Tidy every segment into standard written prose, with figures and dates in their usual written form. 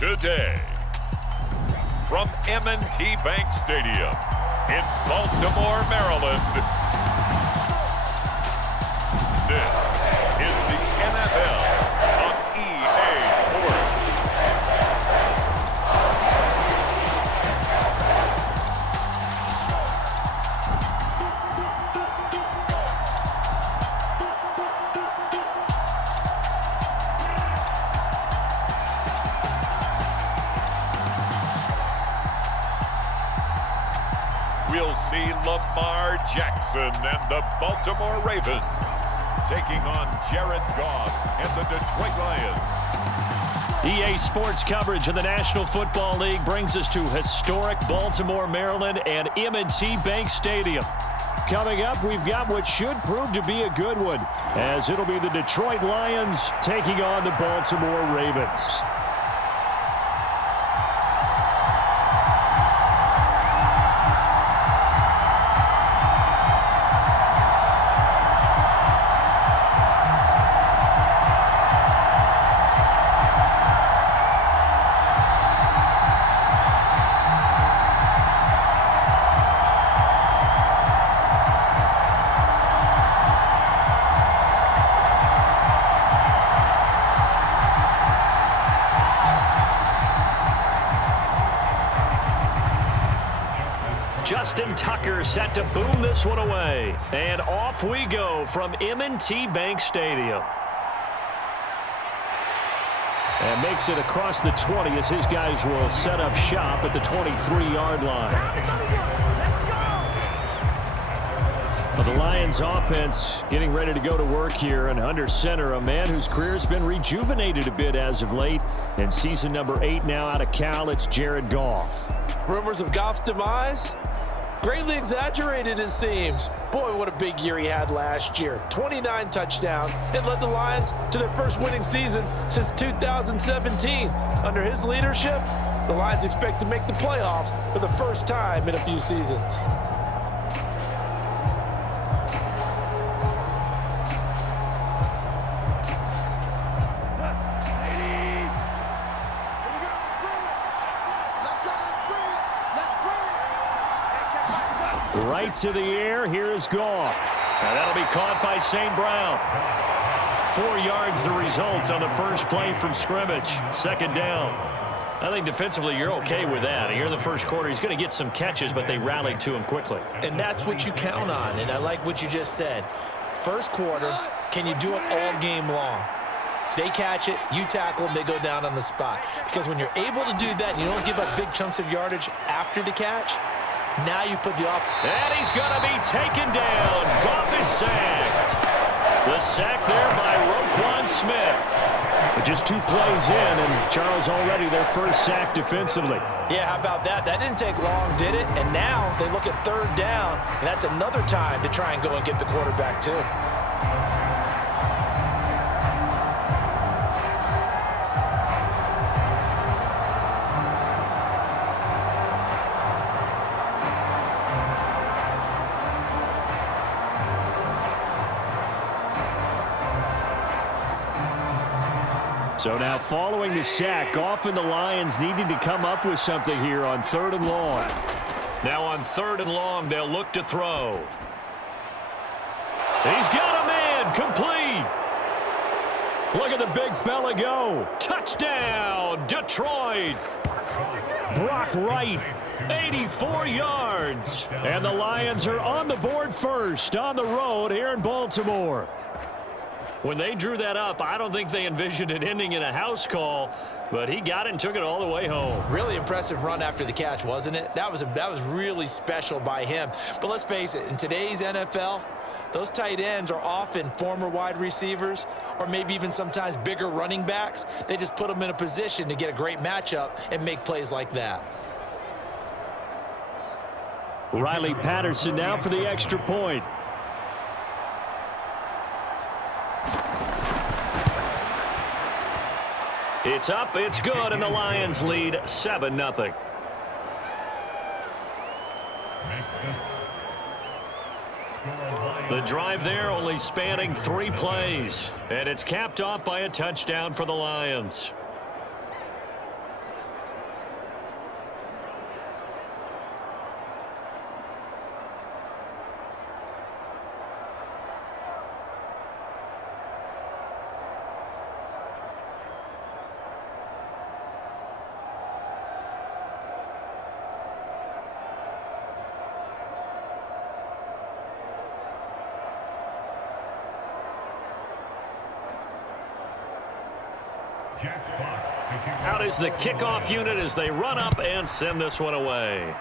today. From M&T Bank Stadium in Baltimore, Maryland, this is the NFL on EA Sports. We'll see Lamar Jackson and the Baltimore Ravens taking on Jared Goff and the Detroit Lions. EA Sports coverage of the National Football League brings us to historic Baltimore, Maryland and M&T Bank Stadium. Coming up, we've got what should prove to be a good one, as it'll be the Detroit Lions taking on the Baltimore Ravens. Justin Tucker set to boom this one away. And off we go from M&T Bank Stadium. And makes it across the 20 as his guys will set up shop at the 23-yard line. Well, the Lions offense getting ready to go to work here, and under center, a man whose career has been rejuvenated a bit as of late. In season number 8 now out of Cal, it's Jared Goff. Rumors of Goff's demise? Greatly exaggerated, it seems. Boy, what a big year he had last year. 29 touchdowns and led the Lions to their first winning season since 2017. Under his leadership, the Lions expect to make the playoffs for the first time in a few seasons. Right to the air, here is Goff. And that'll be caught by St. Brown. 4 yards the result on the first play from scrimmage. Second down. I think defensively you're okay with that. Here in the first quarter, he's going to get some catches, but they rallied to him quickly. And that's what you count on, and I like what you just said. First quarter, can you do it all game long? They catch it, you tackle them, they go down on the spot. Because when you're able to do that and you don't give up big chunks of yardage after the catch, now you put the off. And he's going to be taken down. Goff is sacked. The sack there by Roquan Smith. But just 2 plays in, and Charles already their first sack defensively. Yeah, how about that? That didn't take long, did it? And now they look at third down, and that's another time to try and go and get the quarterback too. So now following the sack, Goff and the Lions needing to come up with something here on 3rd and long. Now on 3rd and long, they'll look to throw. He's got a man, complete. Look at the big fella go. Touchdown, Detroit. Brock Wright, 84 yards. And the Lions are on the board first on the road here in Baltimore. When they drew that up, I don't think they envisioned it ending in a house call, but he got it and took it all the way home. Really impressive run after the catch, wasn't it? That was really special by him. But let's face it, in today's NFL, those tight ends are often former wide receivers or maybe even sometimes bigger running backs. They just put them in a position to get a great matchup and make plays like that. Riley Patterson now for the extra point. It's up, it's good, and the Lions lead 7-0. The drive there only spanning 3 plays, and it's capped off by a touchdown for the Lions. Out is the kickoff unit as they run up and send this one away.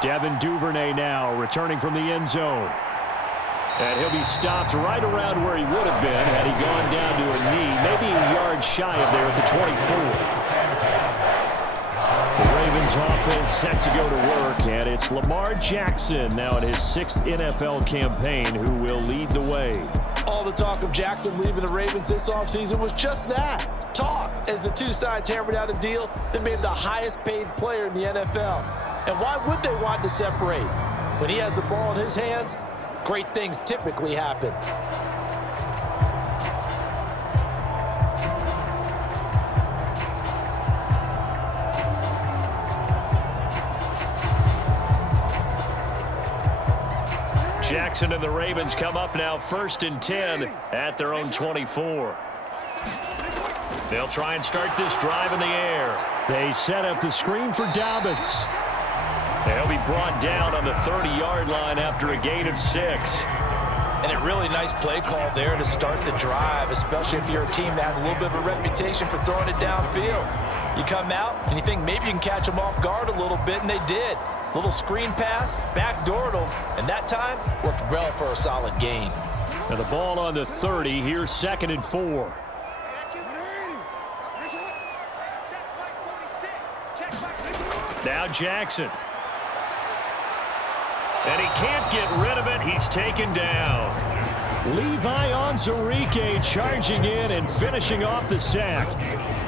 Devin Duvernay now returning from the end zone. And he'll be stopped right around where he would have been had he gone down to a knee, maybe a yard shy of there at the 24. The Ravens offense set to go to work, and it's Lamar Jackson now in his 6th NFL campaign who will lead the way. All the talk of Jackson leaving the Ravens this offseason was just that, talk, as the two sides hammered out a deal that made him the highest paid player in the NFL. And why would they want to separate? When he has the ball in his hands, great things typically happen. Jackson and the Ravens come up now 1st and 10 at their own 24. They'll try and start this drive in the air. They set up the screen for Dobbins. They'll be brought down on the 30-yard line after a gain of 6. And a really nice play call there to start the drive, especially if you're a team that has a little bit of a reputation for throwing it downfield. You come out and you think maybe you can catch them off guard a little bit, and they did. Little screen pass, backdoored them, and that time worked well for a solid gain. And the ball on the 30, here's 2nd and 4. Now Jackson. And he can't get rid of it. He's taken down. Levi Onwuzurike charging in and finishing off the sack.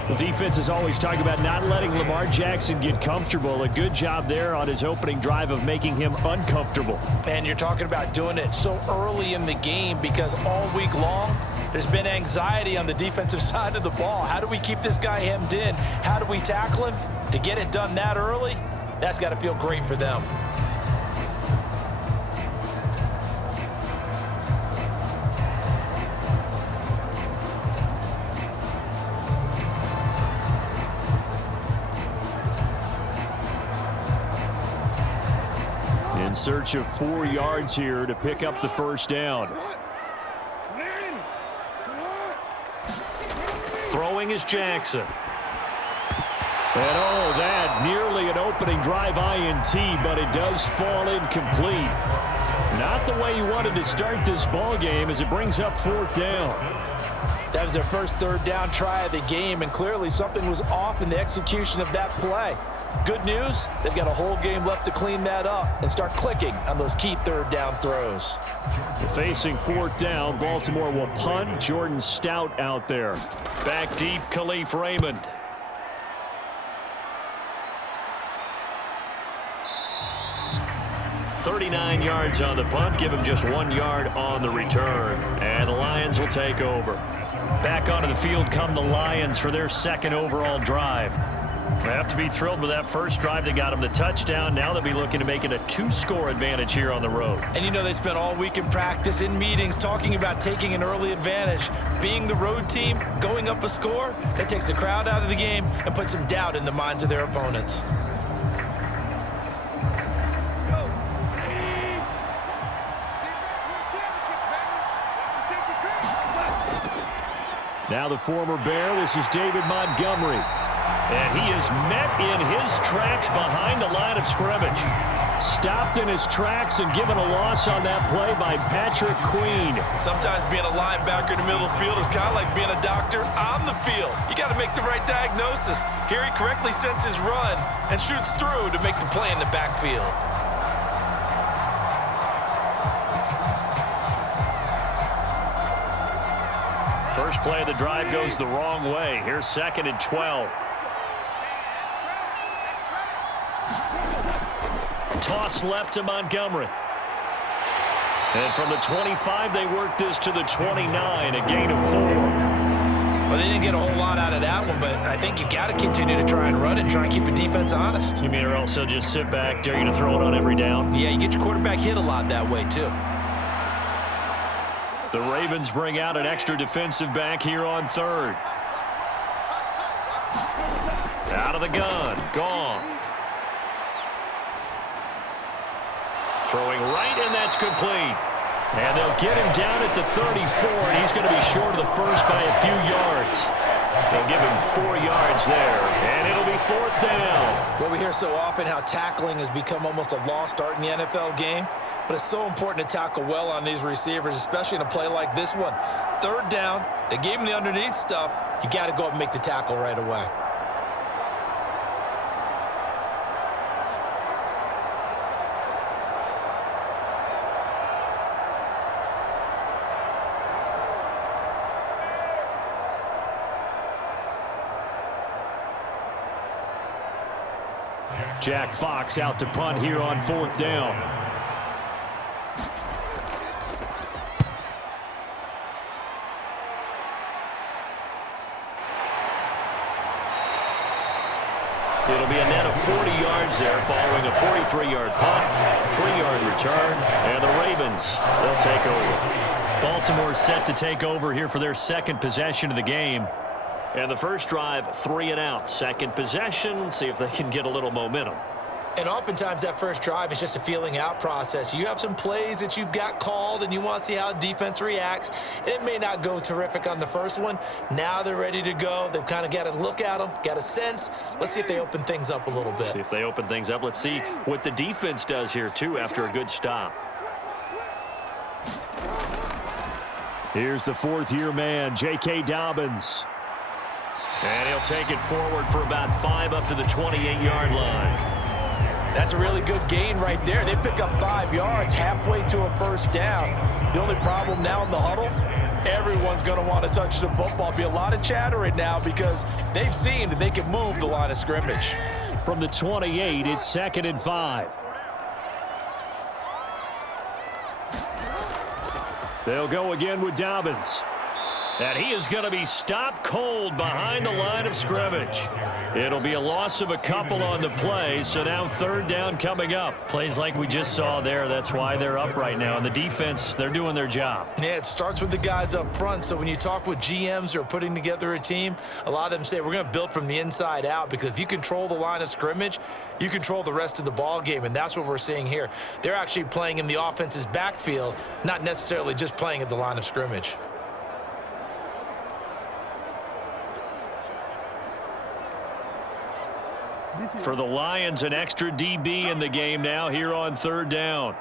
The defense is always talking about not letting Lamar Jackson get comfortable. A good job there on his opening drive of making him uncomfortable. And you're talking about doing it so early in the game because all week long, there's been anxiety on the defensive side of the ball. How do we keep this guy hemmed in? How do we tackle him? To get it done that early, that's got to feel great for them. In search of 4 yards here to pick up the first down. Throwing is Jackson. And oh, that nearly an opening drive INT, but it does fall incomplete. Not the way you wanted to start this ball game as it brings up 4th down. That was their first 3rd down try of the game, and clearly something was off in the execution of that play. Good news, they've got a whole game left to clean that up and start clicking on those key 3rd down throws. Facing 4th down, Baltimore will punt. Jordan Stout out there. Back deep, Khalif Raymond. .39 yards on the punt, give him just 1 yard on the return. And the Lions will take over. Back onto the field come the Lions for their 2nd overall drive. They have to be thrilled with that first drive. They got them the touchdown. Now they'll be looking to make it a 2-score advantage here on the road. And you know they spent all week in practice, in meetings, talking about taking an early advantage. Being the road team, going up a score, that takes the crowd out of the game and puts some doubt in the minds of their opponents. Now the former Bear, this is David Montgomery. And he is met in his tracks behind the line of scrimmage. Stopped in his tracks and given a loss on that play by Patrick Queen. Sometimes being a linebacker in the middle of the field is kind of like being a doctor on the field. You got to make the right diagnosis. Here he correctly sends his run and shoots through to make the play in the backfield. First play of the drive goes the wrong way. Here's 2nd and 12. Toss left to Montgomery. And from the 25, they work this to the 29, a gain of 4. Well, they didn't get a whole lot out of that one, but I think you've got to continue to try and run and try and keep the defense honest. You mean or else they'll just sit back, dare you to throw it on every down? Yeah, you get your quarterback hit a lot that way, too. The Ravens bring out an extra defensive back here on 3rd. Out of the gun, Goff. Throwing right, and that's complete. And they'll get him down at the 34, and he's going to be short of the first by a few yards. They'll give him 4 yards there, and it'll be 4th down. Well, we hear so often how tackling has become almost a lost art in the NFL game, but it's so important to tackle well on these receivers, especially in a play like this one. 3rd down, they gave him the underneath stuff. You got to go up and make the tackle right away. Jack Fox out to punt here on 4th down. It'll be a net of 40 yards there following a 43-yard punt, 3-yard return, and the Ravens, they'll take over. Baltimore set to take over here for their 2nd possession of the game. And the first drive, 3 and out. 2nd possession, see if they can get a little momentum. And oftentimes that first drive is just a feeling out process. You have some plays that you've got called and you want to see how defense reacts. It may not go terrific on the first one. Now they're ready to go. They've kind of got to look at them, got a sense. Let's see if they open things up a little bit. See if they open things up. Let's see what the defense does here, too, after a good stop. Here's the 4th-year man, J.K. Dobbins. And he'll take it forward for about 5 up to the 28-yard line. That's a really good gain right there. They pick up 5 yards halfway to a 1st down. The only problem now in the huddle, everyone's going to want to touch the football. Be a lot of chatter right now because they've seen that they can move the line of scrimmage. From the 28, it's 2nd and 5. They'll go again with Dobbins. And he is going to be stopped cold behind the line of scrimmage. It'll be a loss of a couple on the play, so now 3rd down coming up. Plays like we just saw there, that's why they're up right now. And the defense, they're doing their job. Yeah, it starts with the guys up front, so when you talk with GMs who are putting together a team, a lot of them say we're going to build from the inside out because if you control the line of scrimmage, you control the rest of the ball game, and that's what we're seeing here. They're actually playing in the offense's backfield, not necessarily just playing at the line of scrimmage. For the Lions, an extra DB in the game now here on 3rd down.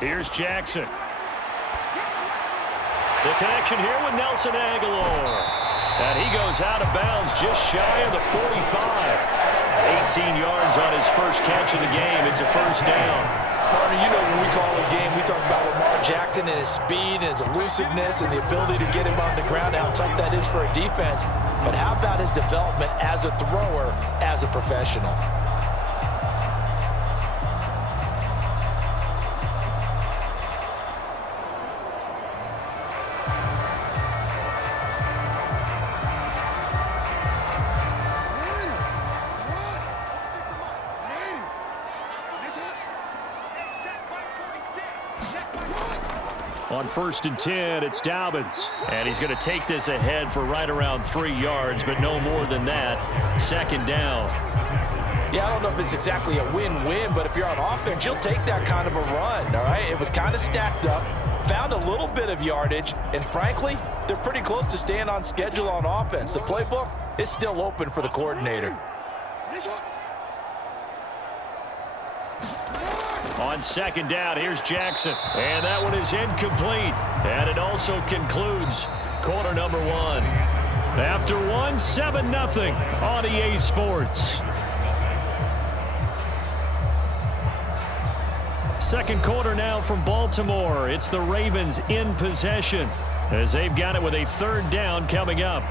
Here's Jackson. The connection here with Nelson Aguilar. And he goes out of bounds just shy of the 45. 18 yards on his first catch of the game. It's a 1st down. Partner, you know when we call a game, we talk about Lamar Jackson and his speed and his elusiveness and the ability to get him on the ground, how tough that is for a defense. But how about his development as a thrower, as a professional? On 1st and 10, it's Dobbins. And he's going to take this ahead for right around 3 yards, but no more than that. 2nd down. Yeah, I don't know if it's exactly a win-win, but if you're on offense, you'll take that kind of a run, all right? It was kind of stacked up, found a little bit of yardage, and frankly, they're pretty close to staying on schedule on offense. The playbook is still open for the coordinator. On 2nd down, here's Jackson. And that one is incomplete. And it also concludes quarter number 1. After one, 7-0 on EA Sports. Second quarter now from Baltimore. It's the Ravens in possession as they've got it with a 3rd down coming up.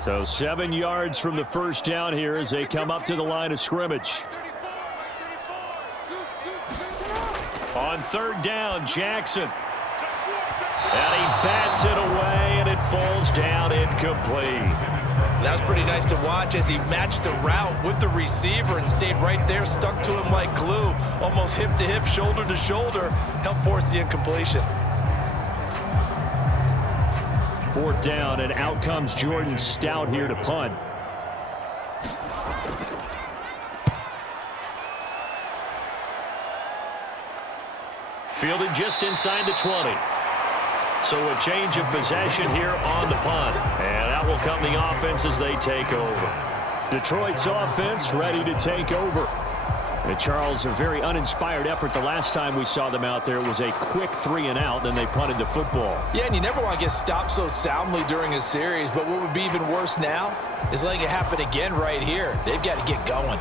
So 7 yards from the 1st down here as they come up to the line of scrimmage. On 3rd down, Jackson. And he bats it away, and it falls down incomplete. That's pretty nice to watch as he matched the route with the receiver and stayed right there, stuck to him like glue, almost hip to hip, shoulder to shoulder, helped force the incompletion. 4th down, and out comes Jordan Stout here to punt. Fielded just inside the 20. So a change of possession here on the punt. And that will come the offense as they take over. Detroit's offense ready to take over. And Charles, a very uninspired effort the last time we saw them out there. It was a quick 3-and-out, then they punted the football. Yeah, and you never want to get stopped so soundly during a series, but what would be even worse now is letting it happen again right here. They've got to get going.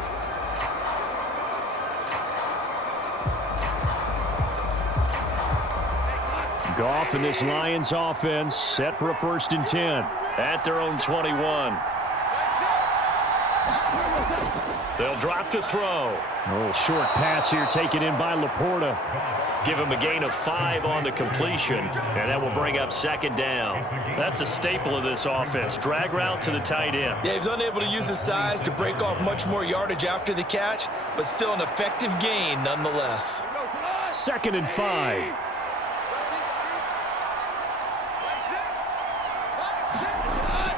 Goff and this Lions offense set for a 1st and 10 at their own 21. They'll drop to throw. A little short pass here taken in by Laporta. Give him a gain of 5 on the completion, and that will bring up 2nd down. That's a staple of this offense. Drag route to the tight end. Yeah, he was unable to use his size to break off much more yardage after the catch, but still an effective gain nonetheless. 2nd and 5.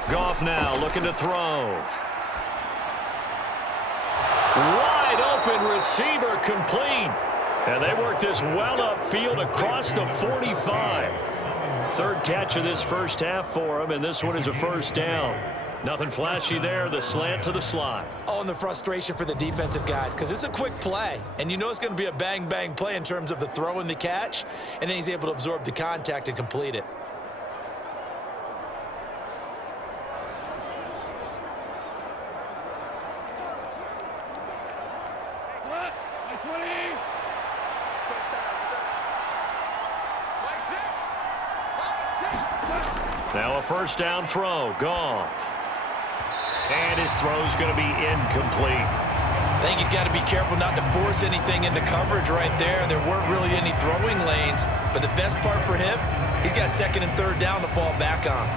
Goff now looking to throw. Wide open receiver complete. And they work this well upfield across the 45. 3rd catch of this first half for him, and this one is a 1st down. Nothing flashy there, the slant to the slot. Oh, and the frustration for the defensive guys, because it's a quick play. And you know it's going to be a bang-bang play in terms of the throw and the catch, and then he's able to absorb the contact and complete it. Now a 1st down throw. Goff. And his throw's going to be incomplete. I think he's got to be careful not to force anything into coverage right there. There weren't really any throwing lanes, but the best part for him, he's got 2nd and 3rd down to fall back on.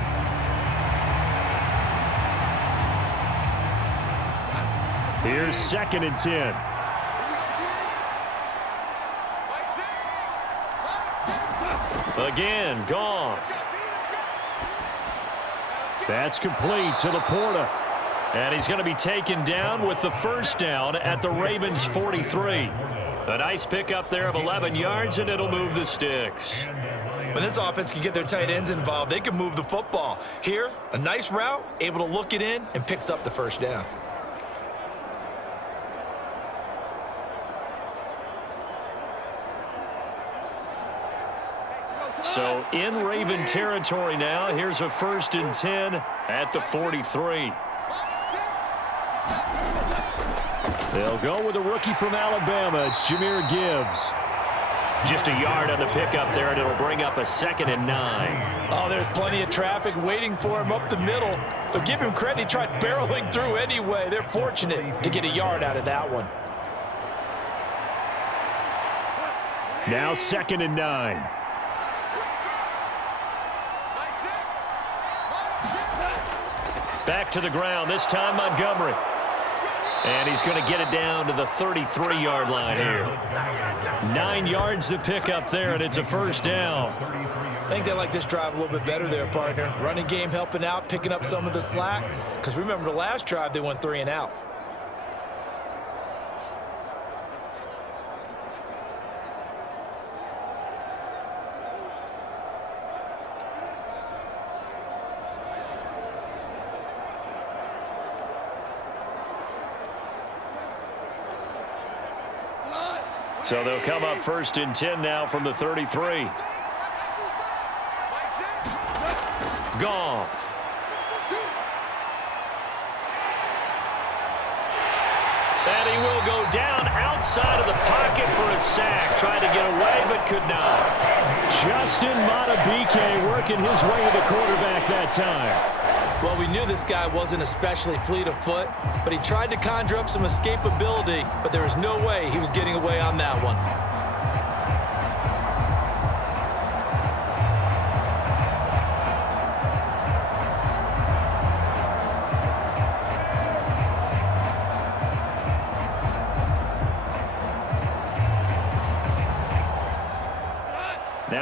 Here's 2nd and 10. Again, Goff. That's complete to Laporta. And he's going to be taken down with the 1st down at the Ravens' 43. A nice pickup there of 11 yards, and it'll move the sticks. When this offense can get their tight ends involved, they can move the football. Here, a nice route, able to look it in, and picks up the 1st down. So in Raven territory now. Here's a 1st and 10 at the 43. They'll go with a rookie from Alabama. It's Jahmyr Gibbs. Just a yard on the pickup there, and it'll bring up a 2nd and 9. Oh, there's plenty of traffic waiting for him up the middle. But give him credit, he tried barreling through anyway. They're fortunate to get a yard out of that one. Now 2nd and 9. Back to the ground, this time Montgomery. And he's going to get it down to the 33-yard line here. 9 yards to pick up there, and it's a 1st down. I think they like this drive a little bit better there, partner. Running game helping out, picking up some of the slack. Because remember the last drive, they went 3-and-out. So they'll come up 1st and 10 now from the 33. Goff. And he will go down outside of the pocket for a sack. Tried to get away, but could not. Justin Madubuike working his way to the quarterback that time. Well, we knew this guy wasn't especially fleet of foot, but he tried to conjure up some escapability, but there was no way he was getting away on that one.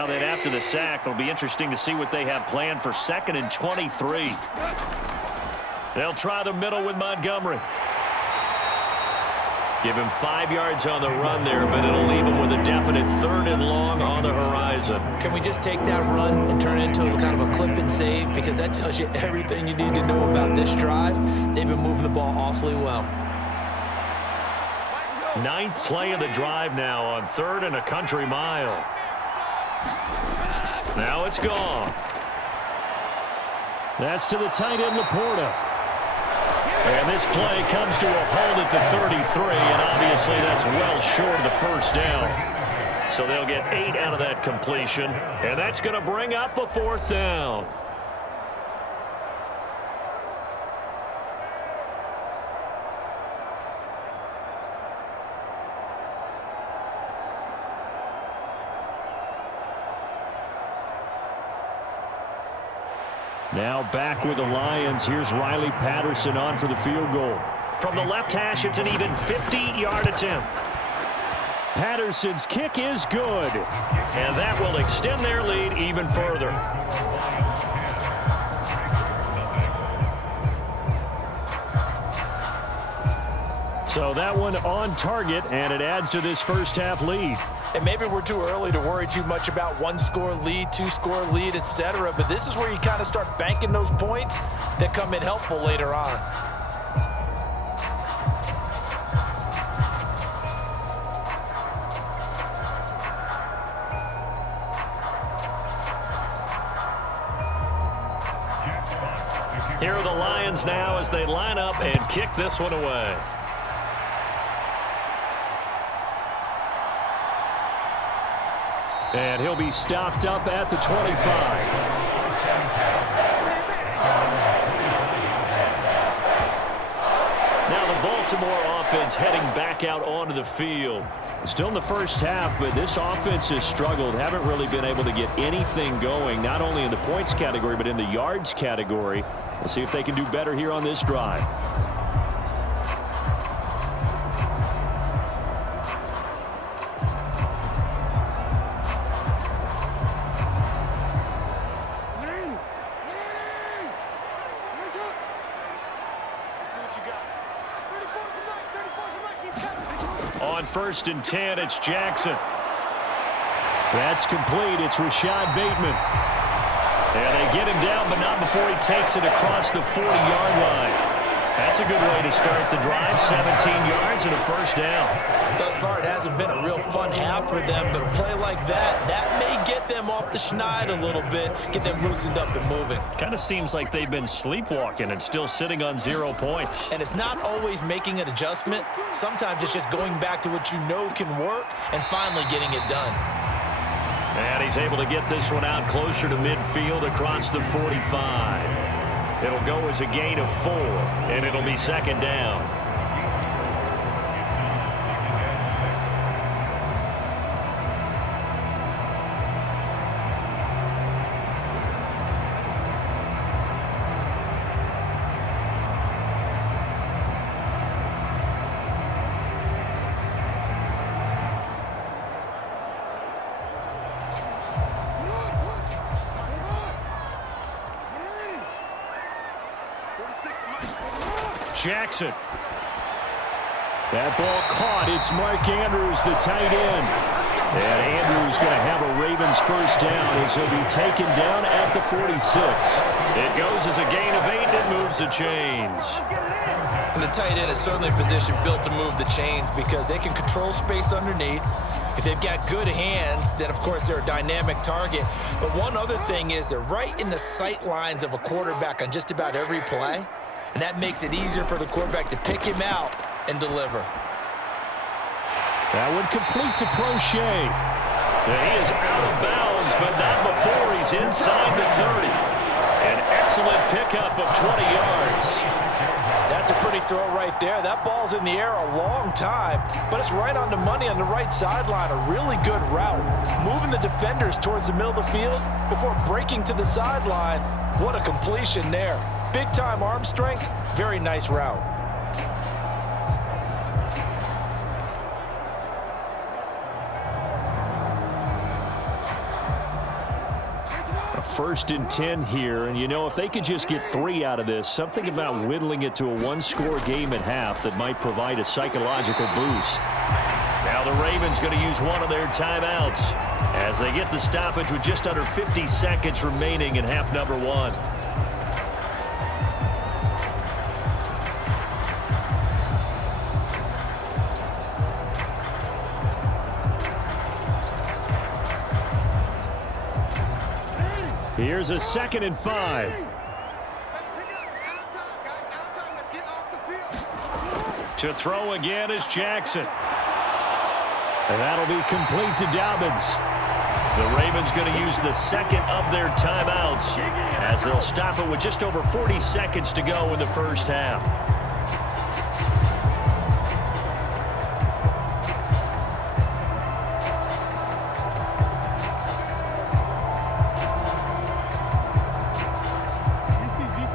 Now then, after the sack, it'll be interesting to see what they have planned for 2nd and 23. They'll try the middle with Montgomery. Give him 5 yards on the run there, but it'll leave him with a definite 3rd and long on the horizon. Can we just take that run and turn it into kind of a clip and save? Because that tells you everything you need to know about this drive. They've been moving the ball awfully well. 9th play of the drive now on 3rd and a country mile. Now it's Goff. That's to the tight end, Laporta. And this play comes to a halt at the 33, and obviously that's well short of the first down. So they'll get 8 out of that completion, and that's going to bring up a 4th down. Now back with the Lions. Here's Riley Patterson on for the field goal. From the left hash, it's an even 50-yard attempt. Patterson's kick is good. And that will extend their lead even further. So that one on target, and it adds to this first half lead. And maybe we're too early to worry too much about 1-score lead, 2-score lead, etc. But this is where you kind of start banking those points that come in helpful later on. Here are the Lions now as they line up and kick this one away. And he'll be stopped up at the 25. Now the Baltimore offense heading back out onto the field. Still in the first half, but this offense has struggled. Haven't really been able to get anything going, not only in the points category, but in the yards category. We'll see if they can do better here on this drive. On 1st and 10, it's Jackson. That's complete. It's Rashod Bateman. And they get him down, but not before he takes it across the 40-yard line. That's a good way to start the drive. 17 yards and a first down. Thus far, it hasn't been a real fun half for them, but a play like that may get them off the schneid a little bit, get them loosened up and moving. Kind of seems like they've been sleepwalking and still sitting on 0 points. And it's not always making an adjustment. Sometimes it's just going back to what you know can work and finally getting it done. And he's able to get this one out closer to midfield across the 45. It'll go as a gain of 4, and it'll be 2nd down. Jackson. That ball caught. It's Mark Andrews, the tight end. And Andrews going to have a Ravens first down as he'll be taken down at the 46. It goes as a gain of 8, and it moves the chains. And the tight end is certainly a position built to move the chains because they can control space underneath. If they've got good hands, then, of course, they're a dynamic target. But one other thing is they're right in the sight lines of a quarterback on just about every play. And that makes it easier for the quarterback to pick him out and deliver. That one complete to Crochet. He is out of bounds, but not before he's inside the 30. An excellent pickup of 20 yards. That's a pretty throw right there. That ball's in the air a long time, but it's right on the money on the right sideline. A really good route. Moving the defenders towards the middle of the field before breaking to the sideline. What a completion there. Big-time arm strength. Very nice route. 1st and 10 here. And, you know, if they could just get 3 out of this, something about whittling it to a one-score game at half that might provide a psychological boost. Now the Ravens going to use one of their timeouts as they get the stoppage with just under 50 seconds remaining in half number 1. Here's a 2nd and 5. To throw again is Jackson. And that'll be complete to Dobbins. The Ravens going to use the 2nd of their timeouts as they'll stop it with just over 40 seconds to go in the first half.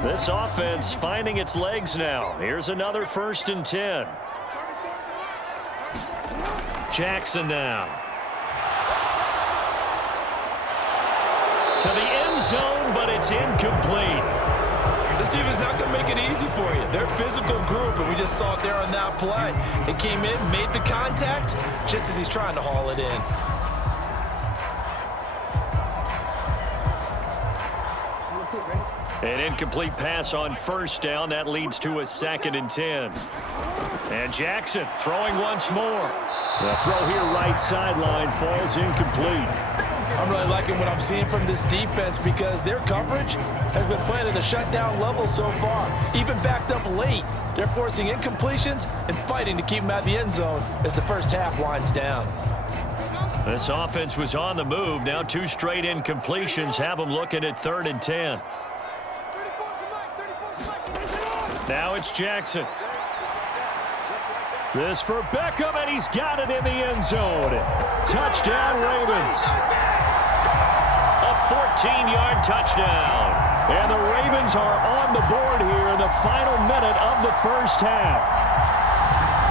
This offense finding its legs now. Here's another 1st and 10. Jackson now. To the end zone, but it's incomplete. This defense is not going to make it easy for you. They're a physical group, and we just saw it there on that play. It came in, made the contact, just as he's trying to haul it in. An incomplete pass on 1st down. That leads to a 2nd and 10. And Jackson throwing once more. The throw here right sideline falls incomplete. I'm really liking what I'm seeing from this defense because their coverage has been playing at a shutdown level so far. Even backed up late, they're forcing incompletions and fighting to keep them out of the end zone as the first half winds down. This offense was on the move. Now 2 straight incompletions have them looking at 3rd and 10. Now it's Jackson. This for Beckham, and he's got it in the end zone. Touchdown, Ravens. A 14-yard touchdown. And the Ravens are on the board here in the final minute of the first half.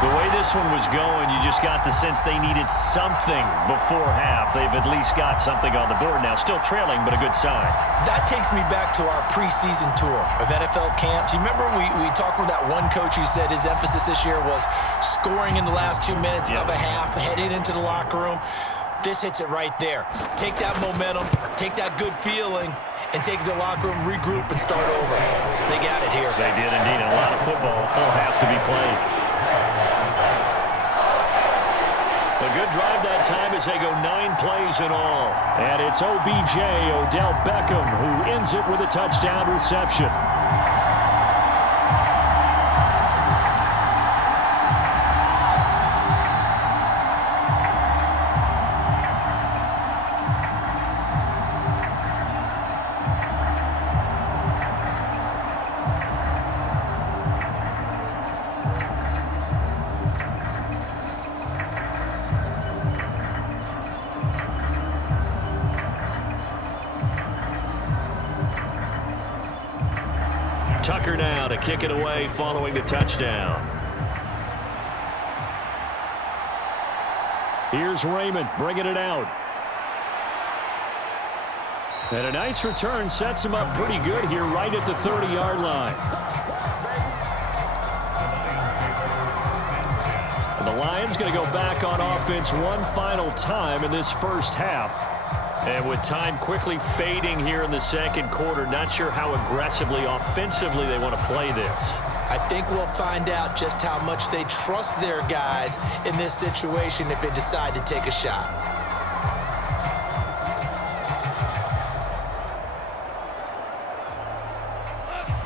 The way this one was going, you just got the sense they needed something before half. They've at least got something on the board now. Still trailing, but a good sign. That takes me back to our preseason tour of NFL camps. You remember we talked with that one coach who said his emphasis this year was scoring in the last 2 minutes of a half, heading into the locker room. This hits it right there. Take that momentum, take that good feeling, and take it to the locker room, regroup, and start over. They got it here. They did indeed. A lot of football, full half to be played. A good drive that time as they go 9 plays in all. And it's OBJ, Odell Beckham, who ends it with a touchdown reception. Tucker now to kick it away following the touchdown. Here's Raymond bringing it out. And a nice return sets him up pretty good here right at the 30-yard line. And the Lions going to go back on offense one final time in this first half. And with time quickly fading here in the second quarter, not sure how aggressively, offensively they want to play this. I think we'll find out just how much they trust their guys in this situation if they decide to take a shot.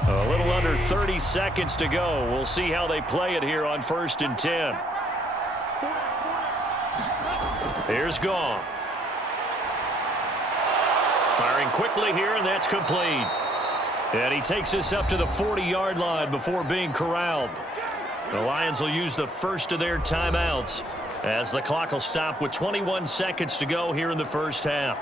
A little under 30 seconds to go. We'll see how they play it here on 1st and 10. Here's Goff. Firing quickly here, and that's complete. And he takes us up to the 40-yard line before being corralled. The Lions will use the first of their timeouts as the clock will stop with 21 seconds to go here in the first half.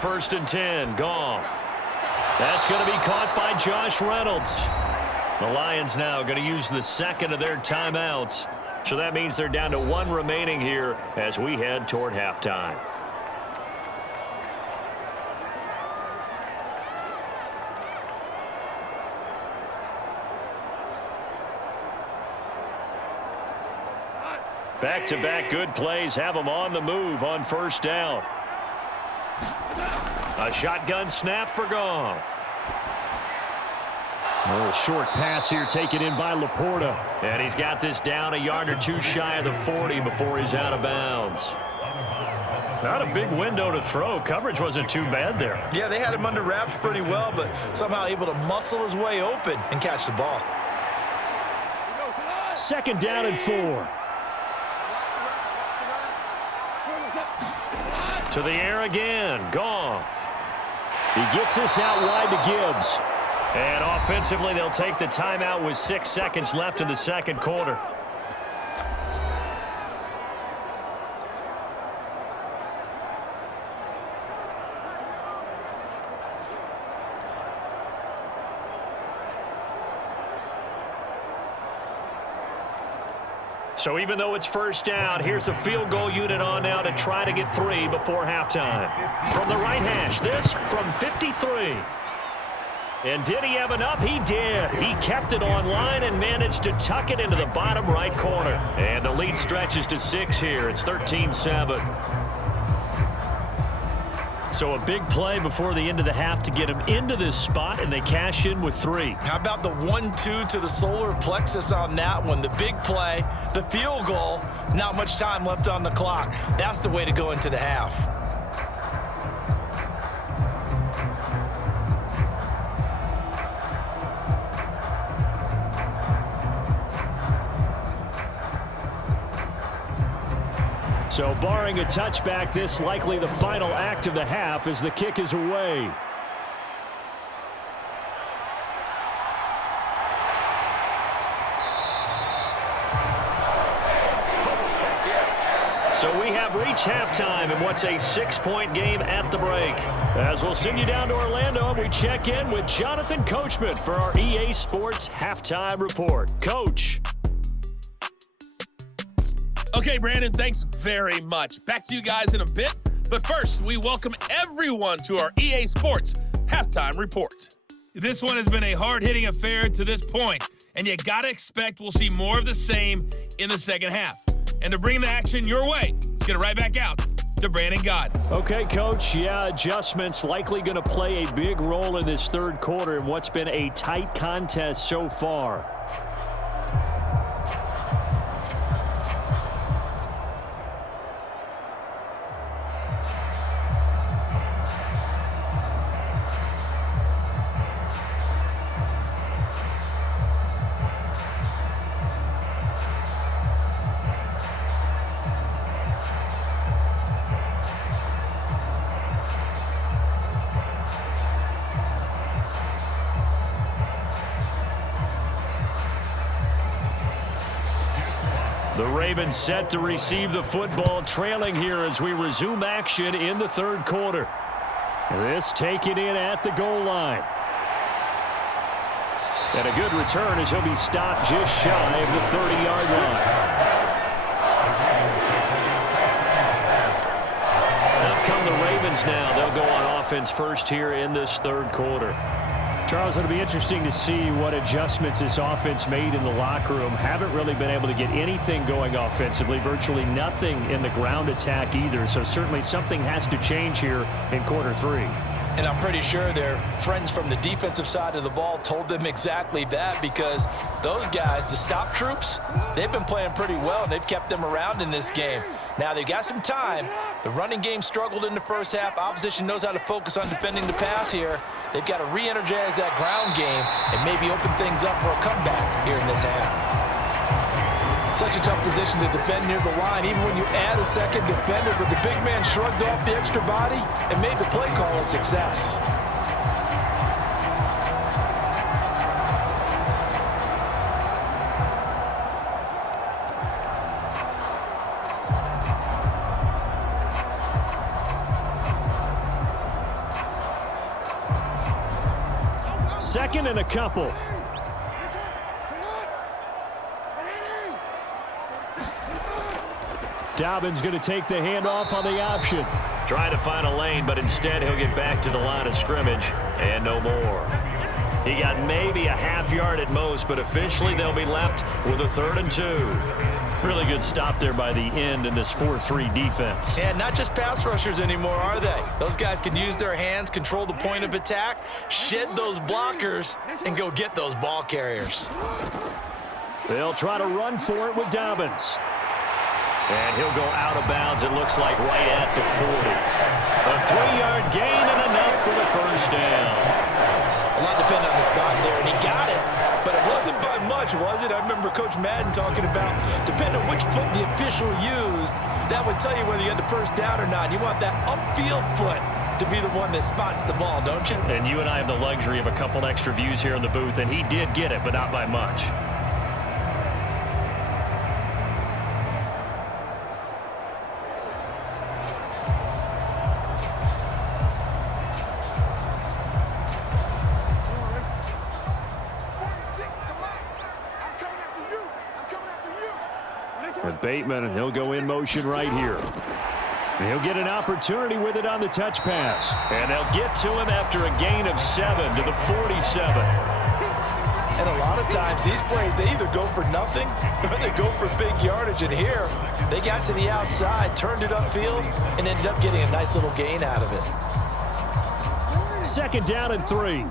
1st and 10. Goff. That's going to be caught by Josh Reynolds. The Lions now going to use the second of their timeouts. So that means they're down to 1 remaining here as we head toward halftime. Back-to-back good plays have them on the move on 1st down. A shotgun snap for Goff. A little short pass here taken in by Laporta. And he's got this down a yard or 2 shy of the 40 before he's out of bounds. Not a big window to throw. Coverage wasn't too bad there. Yeah, they had him under wraps pretty well, but somehow able to muscle his way open and catch the ball. 2nd down and 4. To the air again. Goff. He gets this out wide to Gibbs. And offensively, they'll take the timeout with 6 seconds left in the 2nd quarter. So even though it's 1st down, here's the field goal unit on now to try to get 3 before halftime. From the right hash, this from 53. And did he have enough? He did. He kept it online and managed to tuck it into the bottom right corner. And the lead stretches to 6 here. It's 13-7. So a big play before the end of the half to get him into this spot, and they cash in with 3. How about the 1-2 to the solar plexus on that one? The big play, the field goal, not much time left on the clock. That's the way to go into the half. So barring a touchback, this likely the final act of the half as the kick is away. So we have reached halftime in what's a 6-point game at the break. As we'll send you down to Orlando, and we check in with Jonathan Coachman for our EA Sports Halftime Report. Coach. Okay, Brandon, thanks very much. Back to you guys in a bit. But first, we welcome everyone to our EA Sports Halftime Report. This one has been a hard-hitting affair to this point, and you gotta expect we'll see more of the same in the 2nd half. And to bring the action your way, let's get it right back out to Brandon God. Okay, Coach. Yeah, adjustments likely going to play a big role in this 3rd quarter in what's been a tight contest so far. The Ravens set to receive the football, trailing here as we resume action in the 3rd quarter. This taken in at the goal line. And a good return as he'll be stopped just shy of the 30-yard line. Out come the Ravens now. They'll go on offense first here in this 3rd quarter. Charles, it'll be interesting to see what adjustments this offense made in the locker room. Haven't really been able to get anything going offensively, virtually nothing in the ground attack either. So certainly something has to change here in quarter 3. And I'm pretty sure their friends from the defensive side of the ball told them exactly that, because those guys, the stop troops, they've been playing pretty well, and they've kept them around in this game. Now, they've got some time. The running game struggled in the 1st half. Opposition knows how to focus on defending the pass here. They've got to re-energize that ground game and maybe open things up for a comeback here in this half. Such a tough position to defend near the line, even when you add a second defender, but the big man shrugged off the extra body and made the play call a success. 2nd and a couple. Dobbins going to take the handoff on the option. Trying to find a lane, but instead he'll get back to the line of scrimmage and no more. He got maybe a half yard at most, but officially they'll be left with a 3rd and 2. Really good stop there by the end in this 4-3 defense. And not just pass rushers anymore, are they? Those guys can use their hands, control the point of attack, shed those blockers, and go get those ball carriers. They'll try to run for it with Dobbins. And he'll go out of bounds, it looks like, right at the 40. A 3-yard gain and enough for the first down. A lot depended on the spot there, and he got it. But it wasn't by much, was it? I remember Coach Madden talking about, depending on which foot the official used, that would tell you whether you had the first down or not. You want that upfield foot to be the one that spots the ball, don't you? And you and I have the luxury of a couple extra views here in the booth, and he did get it, but not by much. With Bateman, and he'll go in motion right here. And he'll get an opportunity with it on the touch pass. And they'll get to him after a gain of 7 to the 47. And a lot of times these plays, they either go for nothing or they go for big yardage. And here, they got to the outside, turned it upfield, and ended up getting a nice little gain out of it. 2nd down and 3.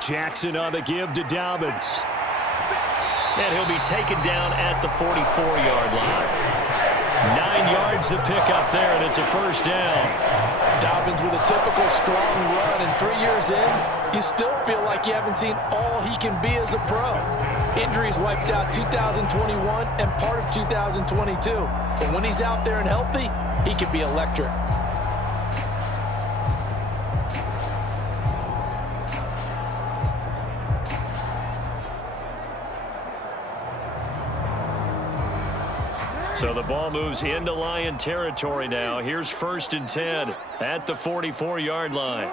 Jackson on the give to Dobbins. And he'll be taken down at the 44-yard line. 9 yards to pick up there, and it's a first down. Dobbins with a typical strong run, and 3 years in, you still feel like you haven't seen all he can be as a pro. Injuries wiped out 2021 and part of 2022. But when he's out there and healthy, he can be electric. So the ball moves into Lion territory now. Here's 1st and 10 at the 44-yard line.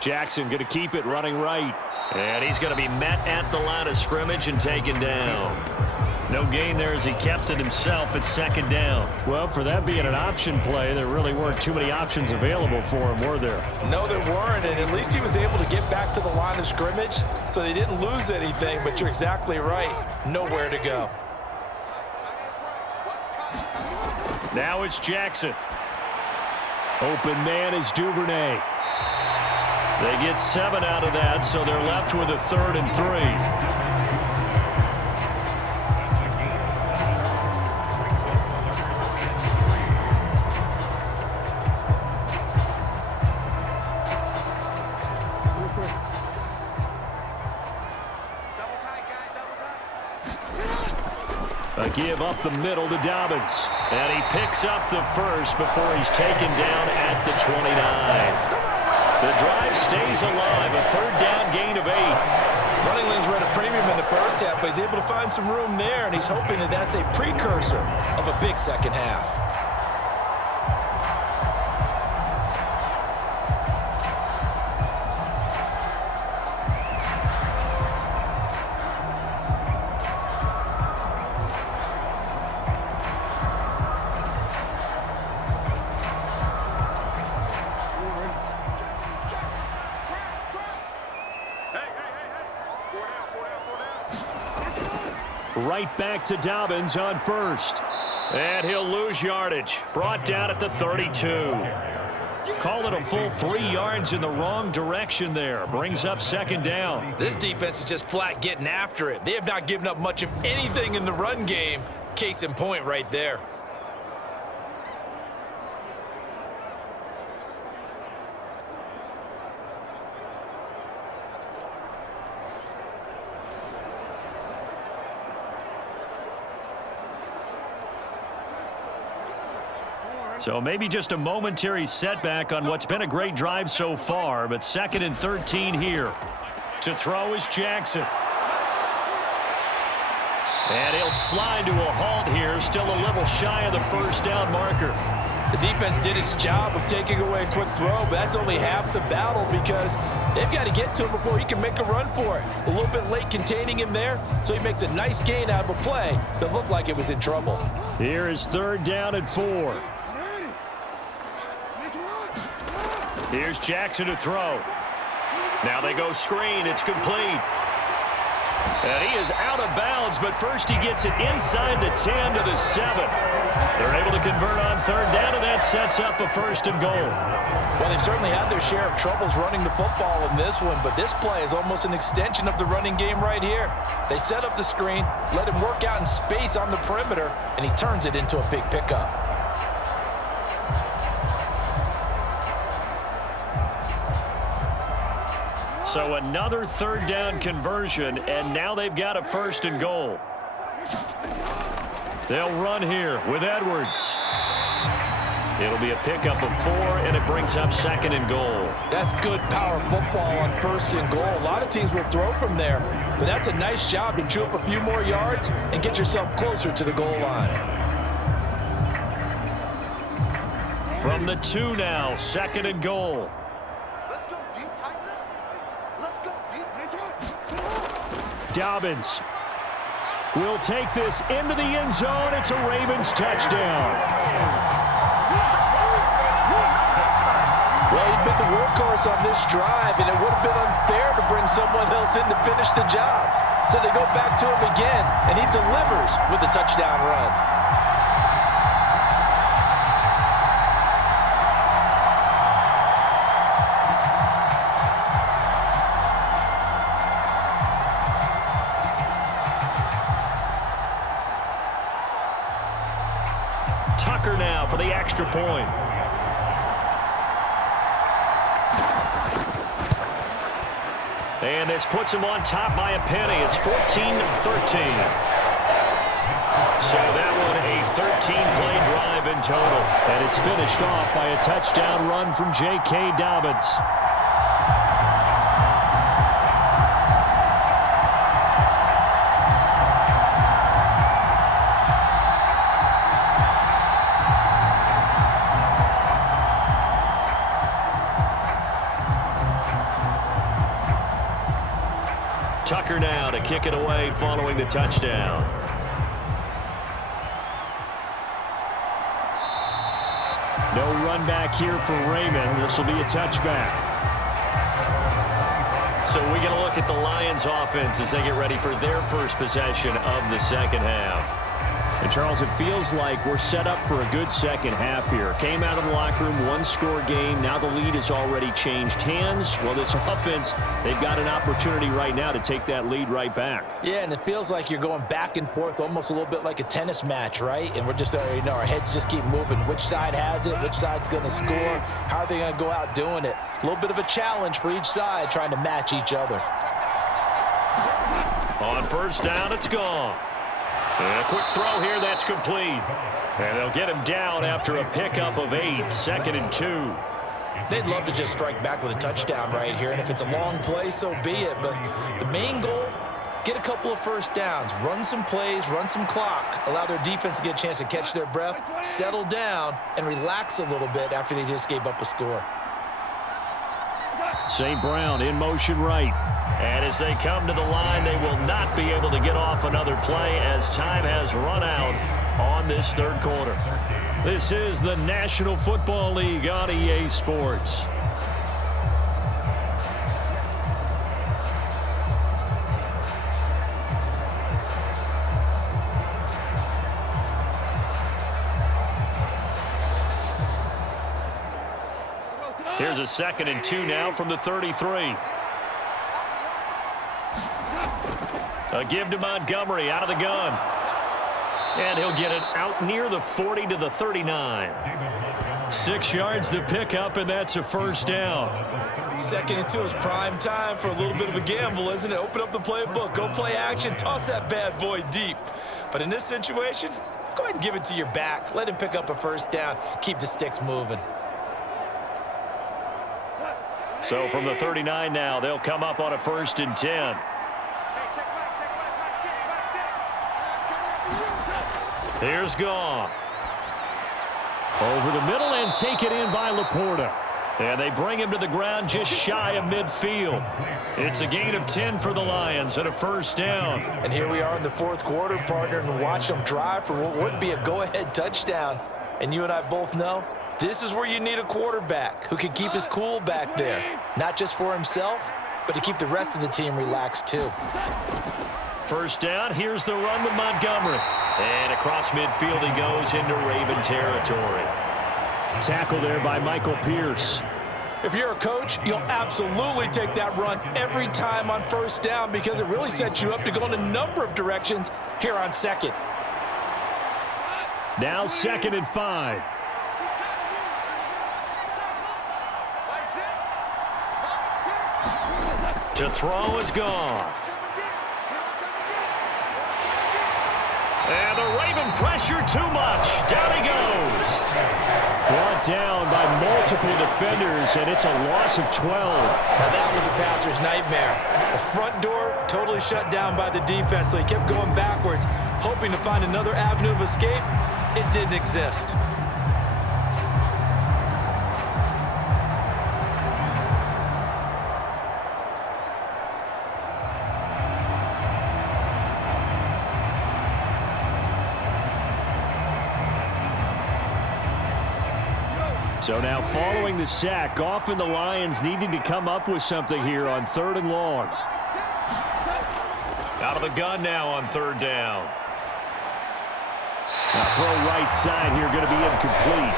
Jackson going to keep it running right. And he's going to be met at the line of scrimmage and taken down. No gain there as he kept it himself at 2nd down. Well, for that being an option play, there really weren't too many options available for him, were there? No, there weren't, and at least he was able to get back to the line of scrimmage, so they didn't lose anything, but you're exactly right. Nowhere to go. Now it's Jackson. Open man is Duvernay. They get 7 out of that, so they're left with a 3rd and 3. A give up the middle to Dobbins. And he picks up the first before he's taken down at the 29. The drive stays alive. A 3rd down gain of 8. Running lanes were at a premium in the first half, but he's able to find some room there, and he's hoping that that's a precursor of a big second half. Right back to Dobbins on 1st. And he'll lose yardage. Brought down at the 32. Call it a full 3 yards in the wrong direction there. Brings up 2nd down. This defense is just flat getting after it. They have not given up much of anything in the run game. Case in point right there. So maybe just a momentary setback on what's been a great drive so far, but 2nd and 13 here. To throw is Jackson. And he'll slide to a halt here, still a little shy of the first down marker. The defense did its job of taking away a quick throw, but that's only half the battle because they've got to get to him before he can make a run for it. A little bit late containing him there, so he makes a nice gain out of a play that looked like it was in trouble. Here is 3rd down and 4. Here's Jackson to throw. Now they go screen. It's complete. And he is out of bounds, but first he gets it inside the 10 to the 7. They're able to convert on 3rd down, and that sets up a 1st and goal. Well, they've certainly had their share of troubles running the football in this one, but this play is almost an extension of the running game right here. They set up the screen, let him work out in space on the perimeter, and he turns it into a big pickup. So another 3rd down conversion, and now they've got a 1st and goal. They'll run here with Edwards. It'll be a pickup of 4, and it brings up 2nd and goal. That's good power football on 1st and goal. A lot of teams will throw from there, but that's a nice job to chew up a few more yards and get yourself closer to the goal line. From the 2 now, 2nd and goal. Dobbins will take this into the end zone. It's a Ravens touchdown. Well, he'd been the workhorse on this drive, and it would have been unfair to bring someone else in to finish the job. So they go back to him again, and he delivers with a touchdown run. Now for the extra point. And this puts him on top by a penny. It's 14-13. So that one a 13-play drive in total. And it's finished off by a touchdown run from J.K. Dobbins. Tucker now to kick it away following the touchdown. No run back here for Raymond. This will be a touchback. So we get a look at the Lions offense as they get ready for their first possession of the 2nd half. And Charles, it feels like we're set up for a good 2nd half here. Came out of the locker room, 1-score game. Now the lead has already changed hands. Well, this offense, they've got an opportunity right now to take that lead right back. Yeah, and it feels like you're going back and forth almost a little bit like a tennis match, right? And we're just, our heads just keep moving. Which side has it? Which side's going to score? How are they going to go out doing it? A little bit of a challenge for each side trying to match each other. On 1st down, it's Goff. And a quick throw here, that's complete. And they'll get him down after a pickup of 8, 2nd and 2. They'd love to just strike back with a touchdown right here, and if it's a long play, so be it. But the main goal, get a couple of 1st downs, run some plays, run some clock, allow their defense to get a chance to catch their breath, settle down, and relax a little bit after they just gave up a score. St. Brown in motion right. And as they come to the line, they will not be able to get off another play as time has run out on this 3rd quarter. This is the National Football League on EA Sports. Here's a 2nd and 2 now from the 33. A give to Montgomery out of the gun. And he'll get it out near the 40 to the 39. 6 yards to pick up, and that's a 1st down. 2nd and 2 is prime time for a little bit of a gamble, isn't it? Open up the playbook, go play action, toss that bad boy deep. But in this situation, go ahead and give it to your back. Let him pick up a 1st down. Keep the sticks moving. So from the 39 now, they'll come up on a 1st and 10. Here's Goff. Over the middle and taken in by Laporta. And they bring him to the ground just shy of midfield. It's a gain of 10 for the Lions and a first down. And here we are in the fourth quarter, partner, and watch them drive for what would be a go-ahead touchdown. And you and I both know this is where you need a quarterback who can keep his cool back there. Not just for himself, but to keep the rest of the team relaxed too. First down, here's the run with Montgomery. And across midfield he goes into Raven territory. Tackle there by Michael Pierce. If you're a coach, you'll absolutely take that run every time on first down because it really sets you up to go in a number of directions here on second. Now 2nd and 5. To throw is Goff. And the Raven pressure too much. Down he goes. Brought down by multiple defenders, and it's a loss of 12. Now that was a passer's nightmare. The front door totally shut down by the defense, so he kept going backwards, hoping to find another avenue of escape. It didn't exist. So now following the sack, Goff and the Lions needing to come up with something here on 3rd and long. Out of the gun now on 3rd down. Now throw right side here going to be incomplete.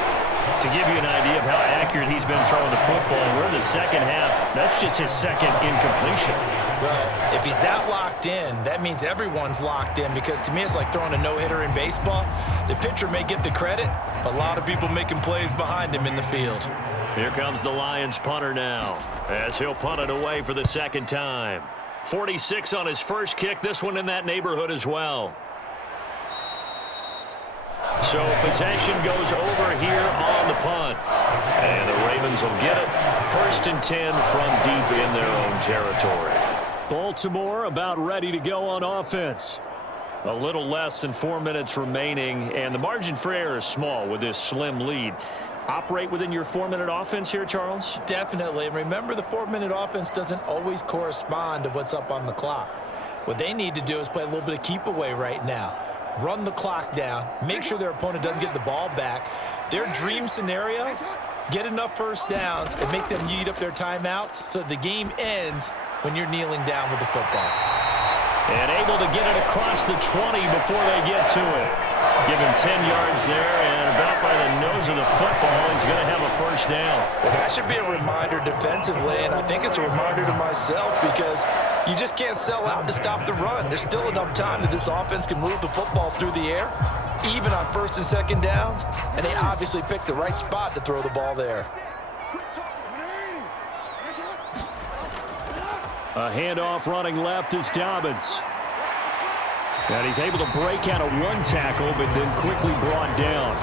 To give you an idea of how accurate he's been throwing the football, we're in the second half. That's just his second incompletion. Well, if he's that locked in, that means everyone's locked in because to me it's like throwing a no-hitter in baseball. The pitcher may get the credit, but a lot of people making plays behind him in the field. Here comes the Lions punter now as he'll punt it away for the second time. 46 on his first kick, this one in that neighborhood as well. So possession goes over here on the punt. And the Ravens will get it. 1st and 10 from deep in their own territory. Baltimore about ready to go on offense. A little less than 4 minutes remaining, and the margin for error is small with this slim lead. Operate within your 4-minute offense here, Charles? Definitely. And remember, the 4-minute offense doesn't always correspond to what's up on the clock. What they need to do is play a little bit of keep away right now. Run the clock down, make sure their opponent doesn't get the ball back. Their dream scenario, get enough first downs and make them eat up their timeouts so the game ends when you're kneeling down with the football. And able to get it across the 20 before they get to it. Give him 10 yards there, and about by the nose of the football, he's going to have a first down. Well, that should be a reminder defensively, and I think it's a reminder to myself because you just can't sell out to stop the run. There's still enough time that this offense can move the football through the air, even on 1st and 2nd downs, and they obviously picked the right spot to throw the ball there. A handoff running left is Dobbins. And he's able to break out of one tackle, but then quickly brought down.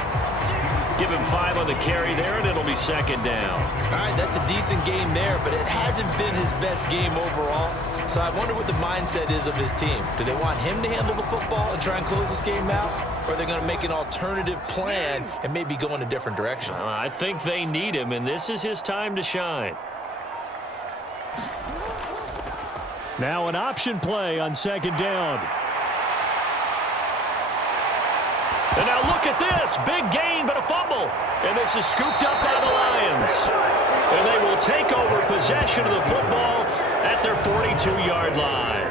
Give him 5 on the carry there, and it'll be 2nd down. All right, that's a decent game there, but it hasn't been his best game overall. So I wonder what the mindset is of his team. Do they want him to handle the football and try and close this game out? Or are they going to make an alternative plan and maybe go in a different direction? I think they need him, and this is his time to shine. Now an option play on 2nd down. And now look at this. Big gain, but a fumble. And this is scooped up by the Lions. And they will take over possession of the football at their 42-yard line.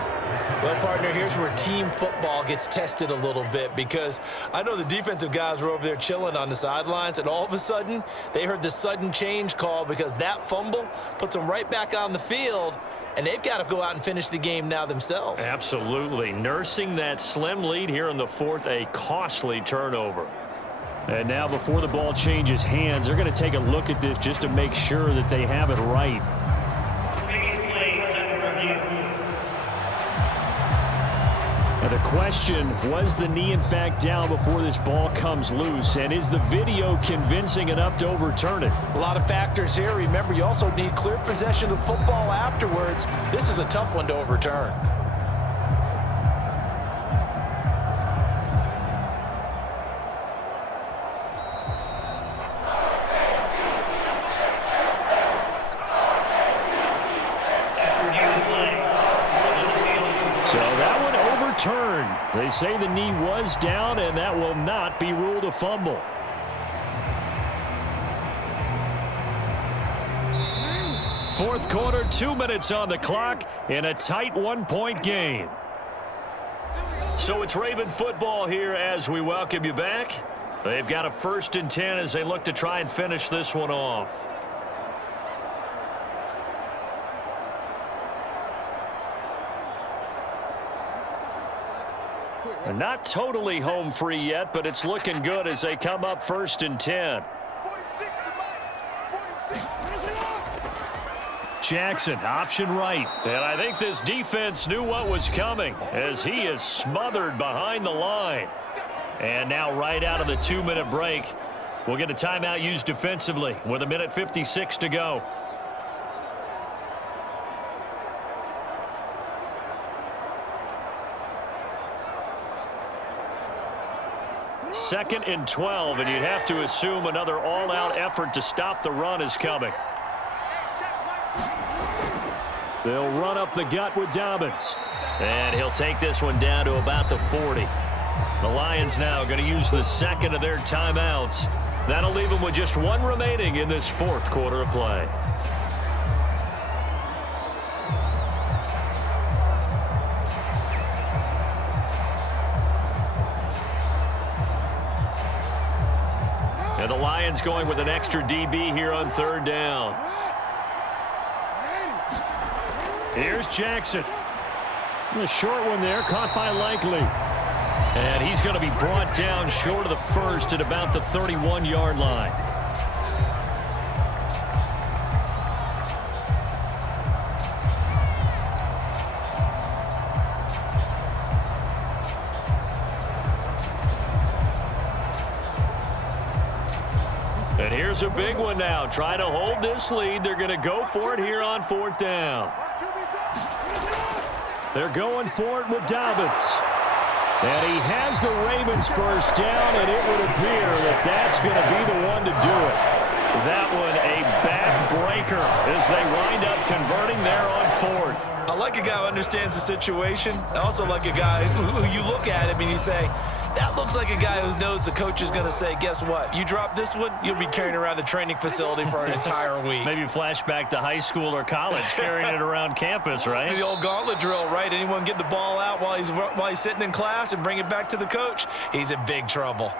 Well, partner, here's where team football gets tested a little bit because I know the defensive guys were over there chilling on the sidelines, and all of a sudden, they heard the sudden change call because that fumble puts them right back on the field, and they've got to go out and finish the game now themselves. Absolutely. Nursing that slim lead here in the 4th, a costly turnover. And now before the ball changes hands, they're going to take a look at this just to make sure that they have it right. Now the question, was the knee in fact down before this ball comes loose? And is the video convincing enough to overturn it? A lot of factors here. Remember, you also need clear possession of football afterwards. This is a tough one to overturn. return. They say the knee was down, and that will not be ruled a fumble. Fourth quarter, 2 minutes on the clock in a tight 1-point game. So it's Raven football here as we welcome you back. They've got a 1st and 10 as they look to try and finish this one off. They're not totally home free yet, but it's looking good as they come up 1st and 10. Jackson, option right. And I think this defense knew what was coming as he is smothered behind the line. And now right out of the 2-minute break, we'll get a timeout used defensively with 1:56 to go. Second and 12, and you'd have to assume another all-out effort to stop the run is coming. They'll run up the gut with Dobbins. And he'll take this one down to about the 40. The Lions now going to use the second of their timeouts. That'll leave them with just one remaining in this 4th quarter of play. And the Lions going with an extra DB here on 3rd down. Here's Jackson. The short one there, caught by Likely. And he's going to be brought down short of the 1st at about the 31-yard line. And here's a big one now. Trying to hold this lead. They're going to go for it here on 4th down. They're going for it with Dobbins. And he has the Ravens 1st down, and it would appear that that's going to be the one to do it. That one a backbreaker as they wind up converting there on 4th. I like a guy who understands the situation. I also like a guy who you look at him and you say, that looks like a guy who knows the coach is going to say, guess what? You drop this one, you'll be carrying around the training facility for an entire week. Maybe flashback to high school or college, carrying it around campus, right? The old gauntlet drill, right? Anyone get the ball out while he's sitting in class and bring it back to the coach? He's in big trouble.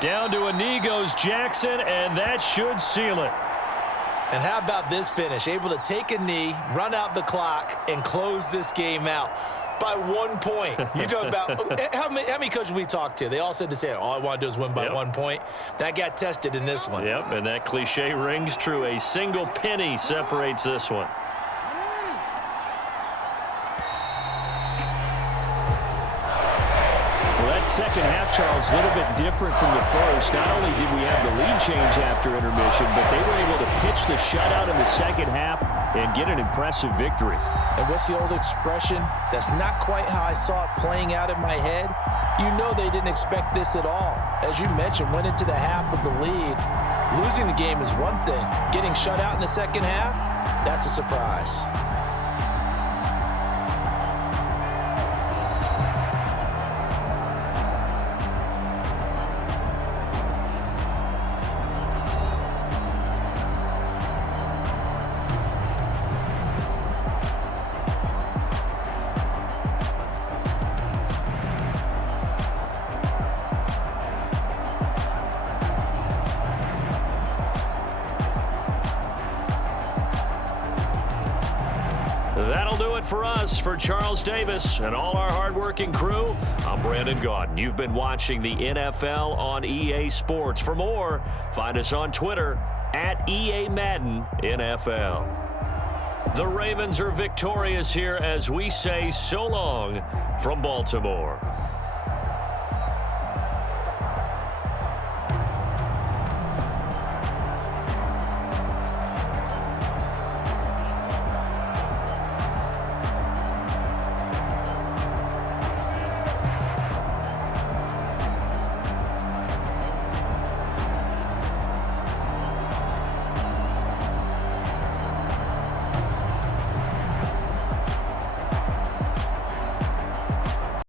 Down to a knee goes Jackson, and that should seal it. And how about this finish? Able to take a knee, run out the clock, and close this game out by 1 point. You talk about how many coaches we talked to? They all said the same. All I want to do is win by 1 point. That got tested in this one. Yep, and that cliche rings true. A single penny separates this one. Second half, Charles, a little bit different from the first. Not only did we have the lead change after intermission, but they were able to pitch the shutout in the second half and get an impressive victory. And what's the old expression? That's not quite how I saw it playing out in my head. You know they didn't expect this at all. As you mentioned, went into the half with the lead. Losing the game is one thing. Getting shut out in the second half, that's a surprise. That'll do it for us. For Charles Davis and all our hardworking crew, I'm Brandon Gaudin. You've been watching the NFL on EA Sports. For more, find us on Twitter at EA Madden NFL. The Ravens are victorious here as we say so long from Baltimore.